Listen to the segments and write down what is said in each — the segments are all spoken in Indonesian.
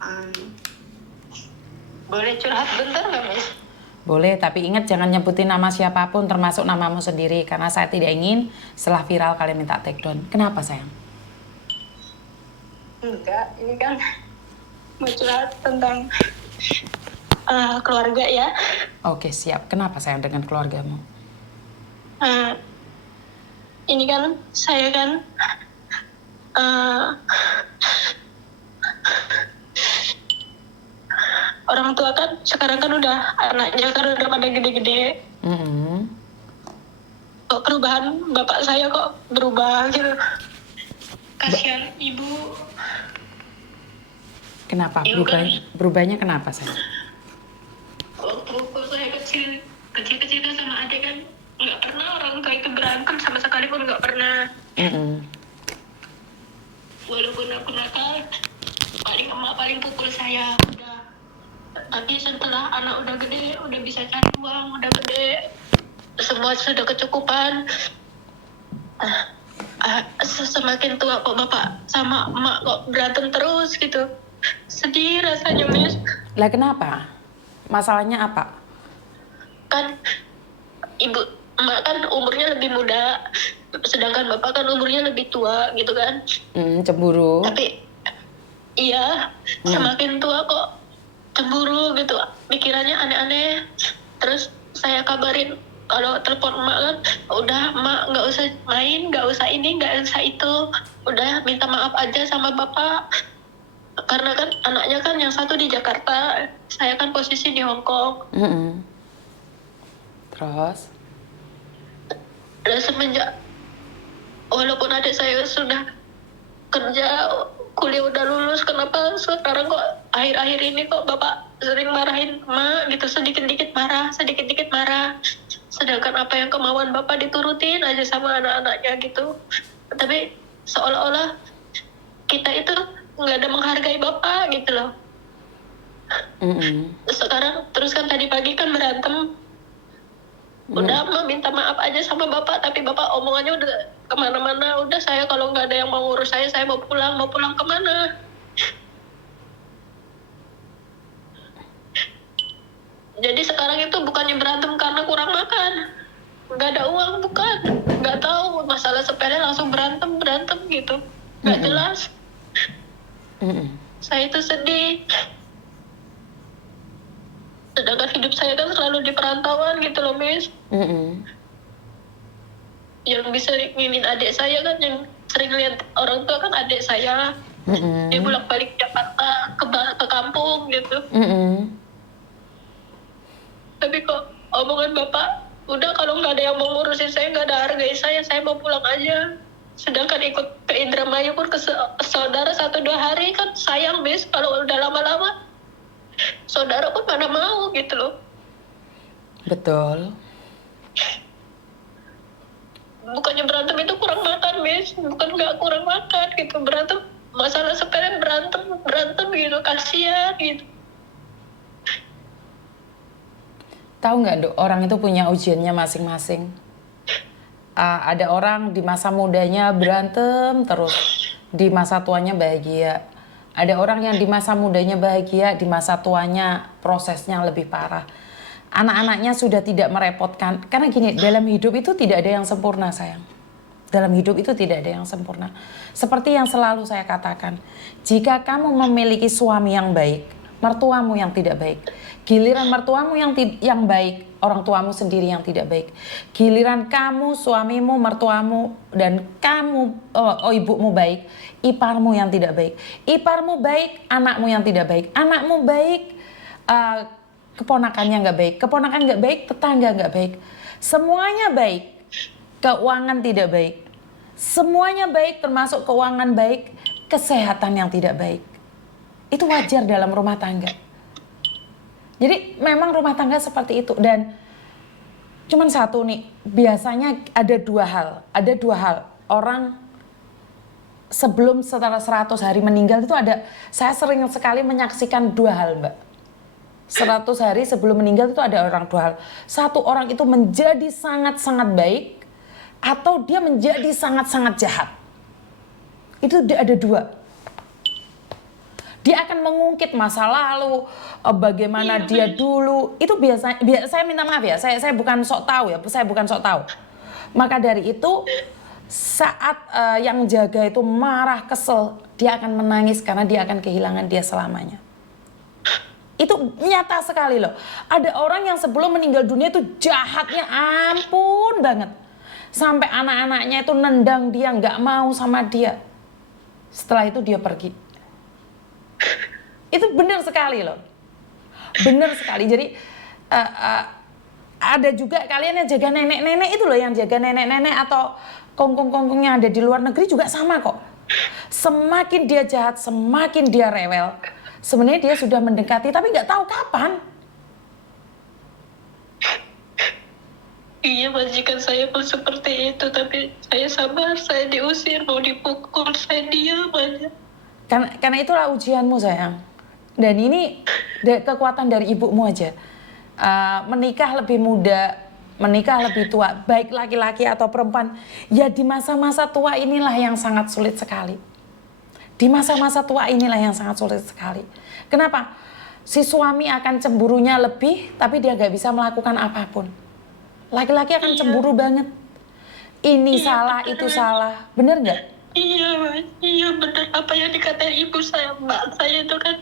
Hmm, boleh curhat bentar nggak, Miss? Boleh, tapi ingat jangan nyebutin nama siapapun termasuk namamu sendiri karena saya tidak ingin setelah viral kalian minta take down. Kenapa sayang? Enggak, ini kan mau curhat tentang keluarga ya. Oke siap, kenapa sayang dengan keluargamu? Eh, ini kan saya kan orang tua kan sekarang kan udah anaknya kan udah pada gede-gede. Kok perubahan bapak saya kok berubah gitu. Kasihan ibu. Kenapa? Ibu kan Berubahnya kenapa sayang? waktu saya kecil kan sama adik kan nggak pernah orang tua itu berantem sama sekali pun nggak pernah. Walaupun aku nakal, emak paling pukul saya udah. Tapi setelah anak udah gede, udah bisa cari uang, udah gede, semua sudah kecukupan. Semakin tua kok bapak sama emak kok berantem terus gitu. Sedih rasanya, Miss. Lah kenapa? Masalahnya apa? Kan emak kan umurnya lebih muda, sedangkan bapak kan umurnya lebih tua gitu kan. Cemburu. Tapi iya, semakin tua kok cemburu gitu, pikirannya aneh-aneh. Terus saya kabarin kalau telepon emak kan, udah emak nggak usah main, nggak usah ini, nggak usah itu, udah minta maaf aja sama bapak. Karena kan anaknya kan yang satu di Jakarta, saya kan posisi di Hong Kong. Terus? Dan semenjak, walaupun adik saya sudah kerja, kuliah udah lulus, kenapa sekarang kok akhir-akhir ini kok bapak sering marahin emak gitu, sedikit-dikit marah. Sedangkan apa yang kemauan bapak diturutin aja sama anak-anaknya gitu. Tapi seolah-olah kita itu nggak ada menghargai bapak gitu loh. Sekarang terus kan tadi pagi kan berantem. Udah emak minta maaf aja sama bapak, tapi bapak omongannya udah kemana-mana. Udah saya kalau nggak ada yang mau ngurus saya mau pulang. Mau pulang kemana? Jadi sekarang itu bukannya berantem karena kurang makan, nggak ada uang, bukan, nggak tahu masalah sepele langsung berantem gitu, nggak jelas. Saya itu sedih, sedangkan hidup saya kan selalu di perantauan gitu loh, Miss. Yang bisa nginin adik saya kan, yang sering lihat orang tua kan adik saya. Dia bolak-balik Jakarta ke kampung gitu. Tapi kok omongan bapak, udah kalau nggak ada yang mau ngurusin saya, nggak ada hargai saya mau pulang aja. Sedangkan ikut ke Indramayu pun ke saudara 1-2 hari kan sayang, Miss. Kalau udah lama-lama, saudara pun pada mau gitu loh. Betul. Bukannya berantem itu kurang makan, Miss. Bukan nggak kurang makan gitu. Berantem, masalah sepele berantem gitu. Kasihan gitu. Tahu nggak, Dok, orang itu punya ujiannya masing-masing. Ada orang di masa mudanya berantem terus, di masa tuanya bahagia. Ada orang yang di masa mudanya bahagia, di masa tuanya prosesnya lebih parah. Anak-anaknya sudah tidak merepotkan. Karena gini, dalam hidup itu tidak ada yang sempurna, sayang. Dalam hidup itu tidak ada yang sempurna. Seperti yang selalu saya katakan, jika kamu memiliki suami yang baik, mertuamu yang tidak baik. Giliran mertuamu yang baik, orang tuamu sendiri yang tidak baik. Giliran kamu, suamimu, mertuamu, dan kamu, ibumu baik, iparmu yang tidak baik. Iparmu baik, anakmu yang tidak baik. Anakmu baik, keponakannya nggak baik. Keponakan nggak baik, tetangga nggak baik. Semuanya baik, keuangan tidak baik. Semuanya baik, termasuk keuangan baik, kesehatan yang tidak baik. Itu wajar dalam rumah tangga. Jadi memang rumah tangga seperti itu. Dan cuman satu nih, biasanya ada dua hal. Orang sebelum setelah 100 hari meninggal itu ada, saya sering sekali menyaksikan dua hal, Mbak. 100 hari sebelum meninggal itu ada dua hal. Satu, orang itu menjadi sangat-sangat baik, atau dia menjadi sangat-sangat jahat. Itu ada dua. Dia akan mengungkit masa lalu, bagaimana Iya, dia Mas. dulu. Itu saya minta maaf ya, saya bukan sok tahu ya, saya bukan sok tahu. Maka dari itu, saat yang jaga itu marah, kesel, dia akan menangis karena dia akan kehilangan dia selamanya. Itu nyata sekali loh. Ada orang yang sebelum meninggal dunia itu jahatnya ampun banget. Sampai anak-anaknya itu nendang dia, nggak mau sama dia. Setelah itu dia pergi. Itu benar sekali loh. Benar sekali. Jadi ada juga kalian yang jaga nenek-nenek itu loh, yang jaga nenek-nenek atau kongkong-kongkong yang ada di luar negeri juga sama kok. Semakin dia jahat, semakin dia rewel. Sebenarnya dia sudah mendekati tapi nggak tahu kapan. Iya, majikan saya pun seperti itu, tapi saya sabar, saya diusir, mau dipukul, saya diam aja. Karena itulah ujianmu sayang. Dan ini kekuatan dari ibumu aja. Menikah lebih muda, menikah lebih tua, baik laki-laki atau perempuan, ya di masa-masa tua inilah yang sangat sulit sekali. Di masa-masa tua inilah yang sangat sulit sekali. Kenapa? Si suami akan cemburunya lebih, tapi dia gak bisa melakukan apapun. Laki-laki akan cemburu banget. Ini Iya, salah, betul, itu Mas. salah. Bener gak? Iya, Mas. Iya, benar apa yang dikatain ibu saya, mbak saya itu kan.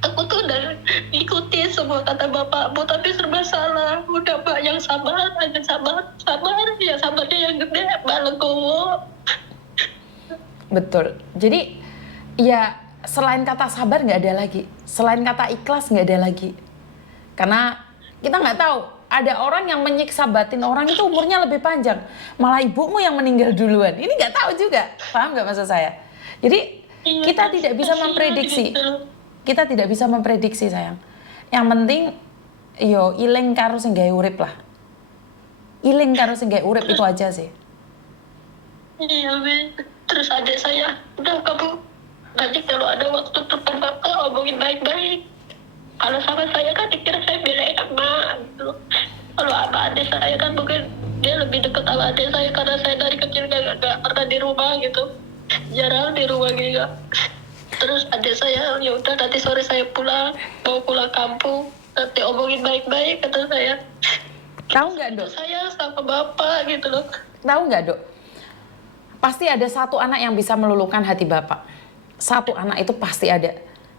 Aku tuh udah ikuti semua kata bapakmu, tapi serba salah. Udah mbak yang sabar, aja sabar, sabar. Ya sabarnya yang gede, mbak legowo. Betul. Jadi ya selain kata sabar nggak ada lagi. Selain kata ikhlas nggak ada lagi. Karena kita nggak tahu. Ada orang yang menyiksa batin orang itu umurnya lebih panjang. Malah ibumu yang meninggal duluan. Ini nggak tahu juga. Paham nggak maksud saya? Jadi Iya, kita Mas. tidak bisa Kasihan memprediksi. gitu. Kita tidak bisa memprediksi sayang. Yang penting yo iling karo sing gawe urip lah. Iling karo sing gawe urip itu aja sih. Iya, Mas. Terus adik saya, udah kamu nanti kalau ada waktu telepon bapak omongin baik-baik. Kalau sama saya kan dikira saya belain emak gitu. Kalau sama adik saya kan mungkin dia lebih dekat sama adik saya karena saya dari kecil gak pernah di rumah gitu. Jarang di rumah gitu. Terus adik saya, ya udah nanti sore saya pulang, mau pulang kampung. Nanti omongin baik-baik kata saya. Tahu nggak Dok? Saya sama bapak gitu loh. Tahu nggak Dok? Pasti ada satu anak yang bisa meluluhkan hati bapak. Satu anak itu pasti ada.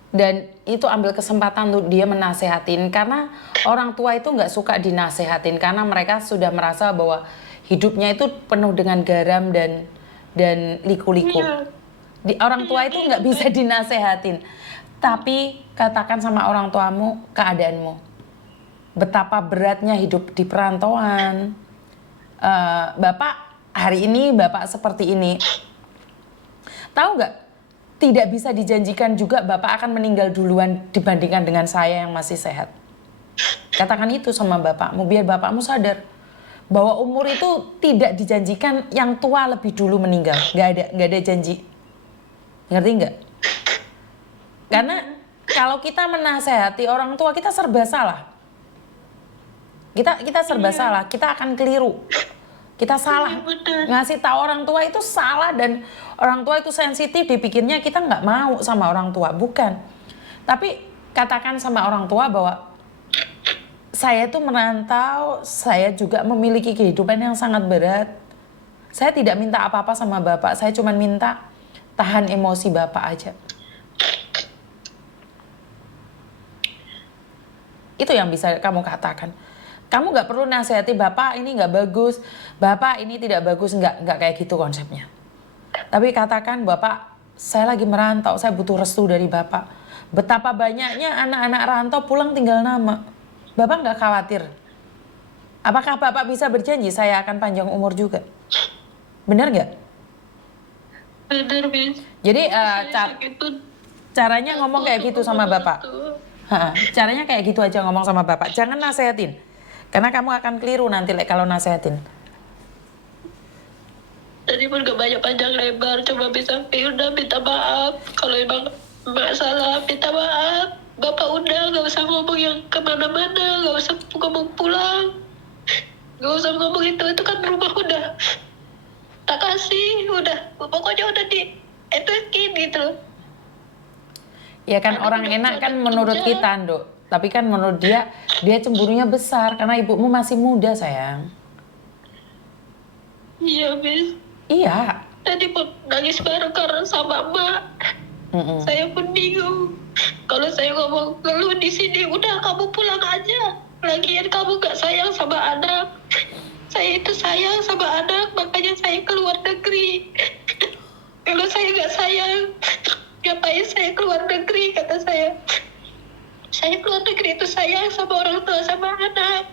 Dan itu ambil kesempatan untuk dia menasehatin. Karena orang tua itu nggak suka dinasehatin. Karena mereka sudah merasa bahwa hidupnya itu penuh dengan garam dan liku-liku. Iya. Orang tua itu nggak bisa dinasehatin. Tapi katakan sama orang tuamu keadaanmu. Betapa beratnya hidup di perantauan. Bapak hari ini bapak seperti ini. Tahu nggak? Tidak bisa dijanjikan juga bapak akan meninggal duluan dibandingkan dengan saya yang masih sehat. Katakan itu sama bapakmu biar bapakmu sadar bahwa umur itu tidak dijanjikan yang tua lebih dulu meninggal. Nggak ada janji. Ngerti nggak? Karena kalau kita menasehati orang tua kita serba salah. Kita serba salah, kita akan keliru. Kita salah, ngasih tahu orang tua itu salah dan orang tua itu sensitif, dipikirnya kita nggak mau sama orang tua, bukan. Tapi katakan sama orang tua bahwa saya itu merantau, saya juga memiliki kehidupan yang sangat berat. Saya tidak minta apa-apa sama bapak, saya cuma minta tahan emosi bapak aja. Itu yang bisa kamu katakan. Kamu nggak perlu nasihati bapak ini nggak bagus, bapak ini tidak bagus, nggak kayak gitu konsepnya. Tapi katakan bapak, saya lagi merantau, saya butuh restu dari bapak. Betapa banyaknya anak-anak rantau pulang tinggal nama. Bapak nggak khawatir. Apakah bapak bisa berjanji saya akan panjang umur juga? Benar nggak? Bener, Bis. Jadi Gitu. caranya ngomong kayak gitu sama bapak. Caranya kayak gitu aja ngomong sama bapak. Jangan nasehatin. Karena kamu akan keliru nanti kalau nasehatin. Tadi pun gak banyak panjang lebar, cuma bisa udah minta maaf. Kalau emang mbak salah, minta maaf. Bapak udah gak usah ngomong yang kemana-mana, gak usah ngomong pulang. Gak usah ngomong itu kan rumah udah tak kasih, udah. Pokoknya udah di itu gitu. Ya kan Anak orang udah enak pada kan menurut kerja. kita, Dok. Tapi kan menurut dia cemburunya besar karena ibumu masih muda, sayang. Iya, Bis. Iya. Tadi pun nangis bareng karena sama Mak. Mm-mm. Saya pun bingung. Kalau saya ngomong ngeluh di sini, udah kamu pulang aja. Lagian kamu gak sayang sama anak. Saya itu sayang sama anak, makanya saya keluar negeri. Kalau saya gak sayang, ngapain saya keluar negeri, kata saya. Saya keluar negeri itu sayang sama orang tua, sama anak.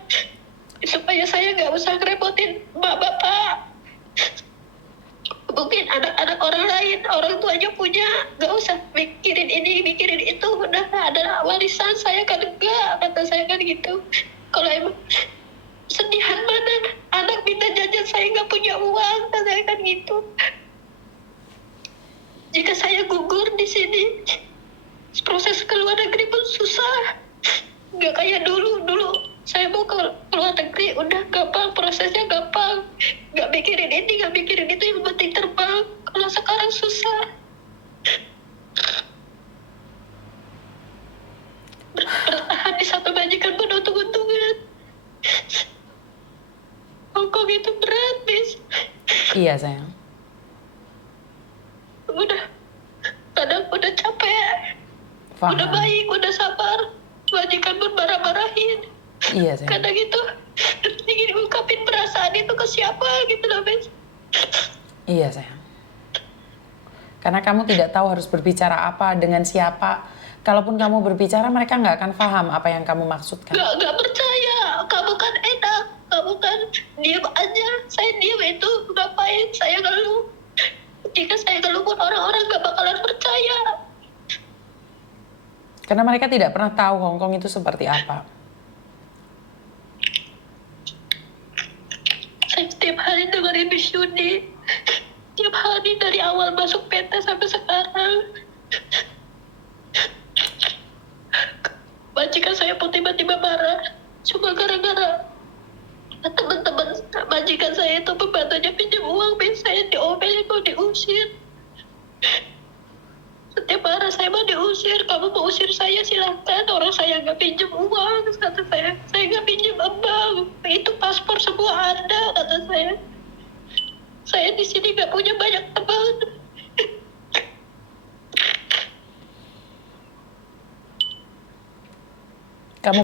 Supaya saya gak usah ngerepotin mak bapak. Mungkin anak-anak orang lain, orang tuanya punya, gak usah mikirin ini, mikirin itu, udah ada warisan, saya kan enggak, kata saya kan gitu. Kalau emang sedihan mana anak minta jajan, saya gak punya uang, kata saya kan gitu. Jika saya gugur di sini, proses keluar negeri pun susah, gak kayak dulu saya mau ke luar negeri udah gampang, prosesnya gampang, gak mikirin ini gak mikirin itu, yang penting terbang. Kalau sekarang susah, bertahan di satu majikan pun untung-untungan. Hongkong itu berat, Bis. Iya, sayang. Udah kadang udah capek, udah Paham. baik, udah sabar, majikan pun marah-marahin. Iya, sayang. Kadang itu ingin ungkapin perasaan itu ke siapa gitu loh, Bis. Iya, sayang. Karena kamu tidak tahu harus berbicara apa dengan siapa. Kalaupun kamu berbicara, mereka nggak akan paham apa yang kamu maksudkan. Gak percaya, kamu kan enak, kamu kan diam aja. Saya diam itu ngapain saya ngeluh. Jika saya ngeluh pun orang-orang gak bakalan percaya. Karena mereka tidak pernah tahu Hongkong itu seperti apa. Saya setiap hari dengerin Miss Yuni, setiap hari dari awal masuk PT sampai sekarang. Majikan saya pun tiba-tiba marah, cuma gara-gara teman-teman majikan saya itu pembantunya pinjam uang, saya diomelin, mau diusir. Setiap marah, saya mau diusir, kamu mau usir saya silahkan, orang saya nggak pinjam uang, kata saya nggak pinjam abang, itu paspor semua ada, kata saya di sini nggak punya banyak teman.